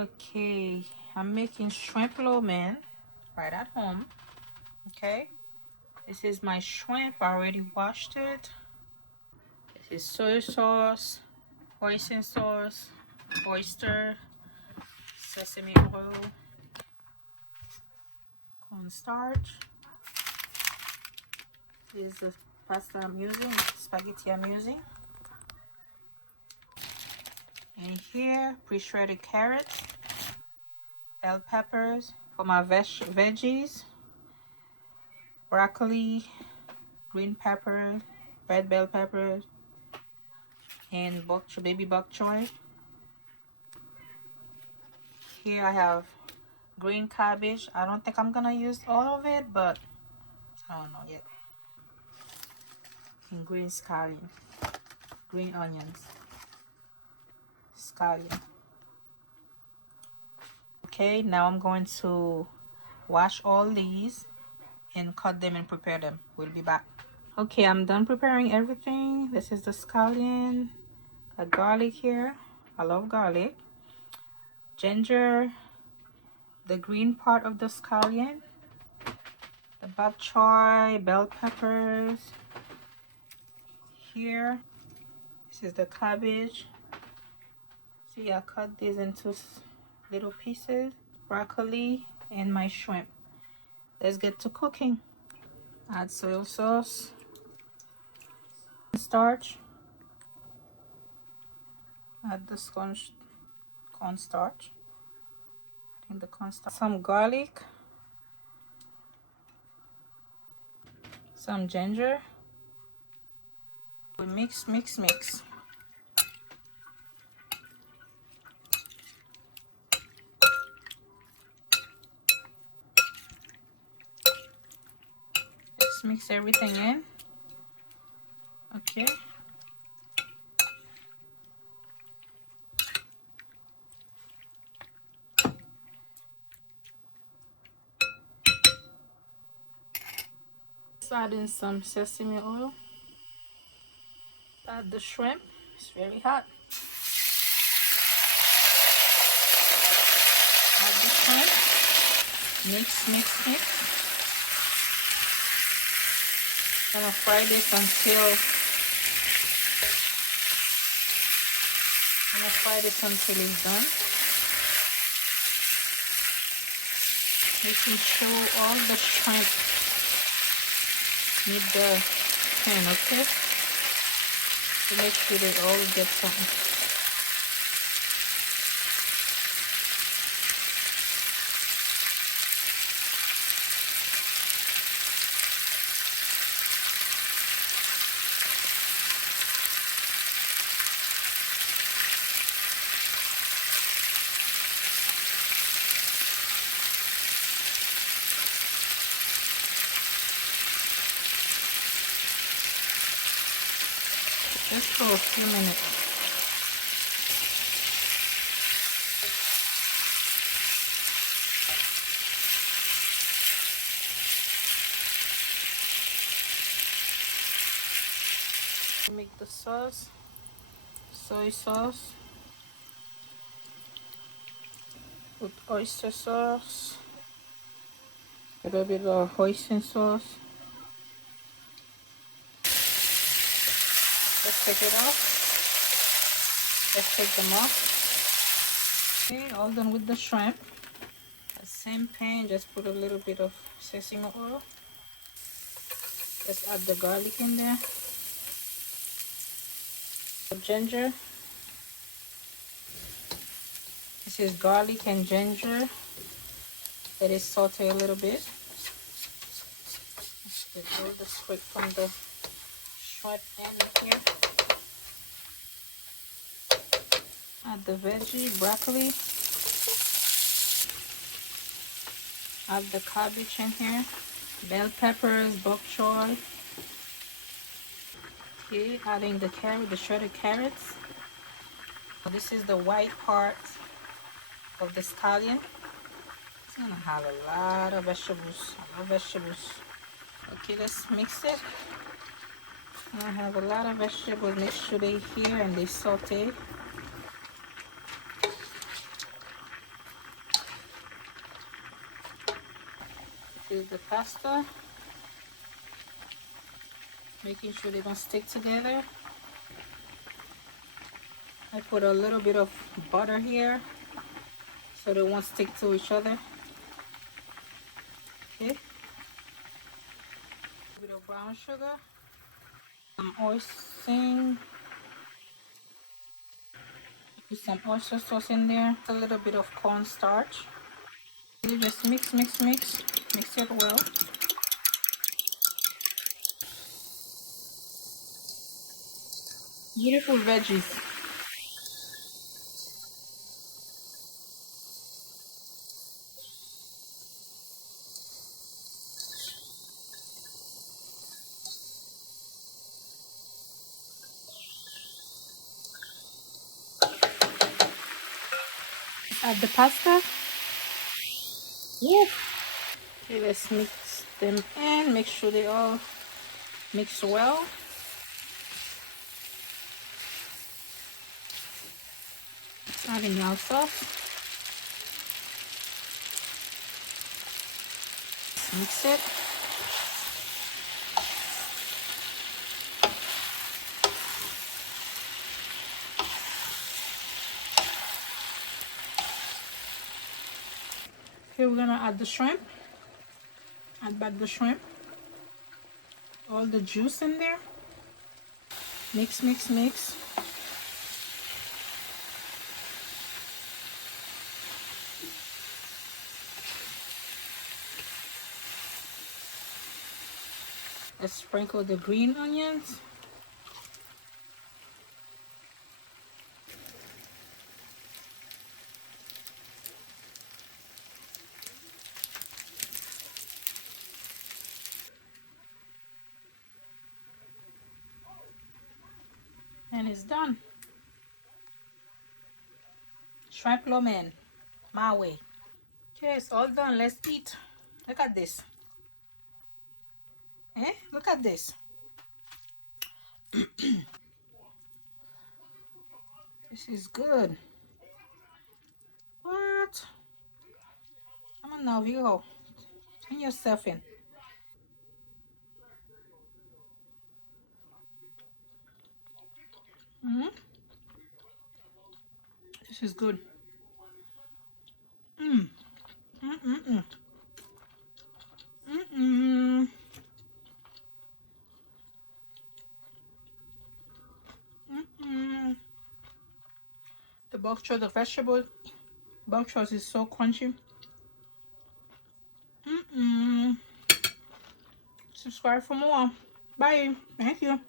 Okay, I'm making shrimp lo mein right at home. Okay, this is my shrimp. I already washed it. This is soy sauce, hoisin sauce, oyster, sesame oil, cornstarch. This is the pasta I'm using, spaghetti I'm using. And here, pre-shredded carrots, bell peppers for my veggies, broccoli, green pepper, red bell peppers, and baby bok choy. Here I have green cabbage. I don't think I'm gonna use all of it, but I don't know yet. And green scallion, green onions, scallion. Okay, now I'm going to wash all these and cut them and prepare them. We'll be back. Okay, I'm done preparing everything. This is the scallion, a garlic here. I love garlic. Ginger, the green part of the scallion, the bok choy, bell peppers. Here, this is the cabbage. See, I cut these into little pieces. Broccoli and my shrimp. Let's get to cooking. Add soy sauce, starch. Add the cornstarch. Adding the cornstarch. Some garlic. Some ginger. We mix. Just mix everything in. Okay. Add in some sesame oil. Add the shrimp. It's very hot. Add the shrimp. Mix. I'm gonna fry this until it's done. Making sure all the shrimp need the pan, okay? To make sure they all get something. Just for a few minutes. Make the sauce, soy sauce with oyster sauce, a little bit of hoisin sauce. Let's take it off. Let's take them off. Okay, all done with the shrimp. The same pan, just put a little bit of sesame oil. Let's add the garlic in there. The ginger. This is garlic and ginger. Let it saute a little bit. Let's get all the squirt from the shrimp in here. Add the veggie, broccoli. Add the cabbage in here. Bell peppers, bok choy. Okay, adding the shredded carrots. So this is the white part of the scallion. It's gonna have a lot of vegetables. I love vegetables. Okay, let's mix it. I have a lot of vegetables. Make sure they here and they saute. is the pasta. Making sure they don't stick together. I put a little bit of butter here so they won't stick to each other. Okay. A bit of brown sugar. Some oyster. Put some oyster sauce in there. A little bit of cornstarch. You just mix it well. Beautiful veggies. Add the pasta. Yeah. Okay, let's mix them in. Make sure they all mix well. Adding our sauce. Mix it. Okay, we're gonna add the shrimp. Add back the shrimp. All the juice in there. Mix. Let's sprinkle the green onions. And it's done. Shrimp lo mein, my way. Okay, it's all done. Let's eat. Look at this. Look at this. This is good. What? Come on now, Vigo. Turn yourself in. This is good. The bok choy, the vegetable bok choy is so crunchy. Subscribe for more. Bye. Thank you.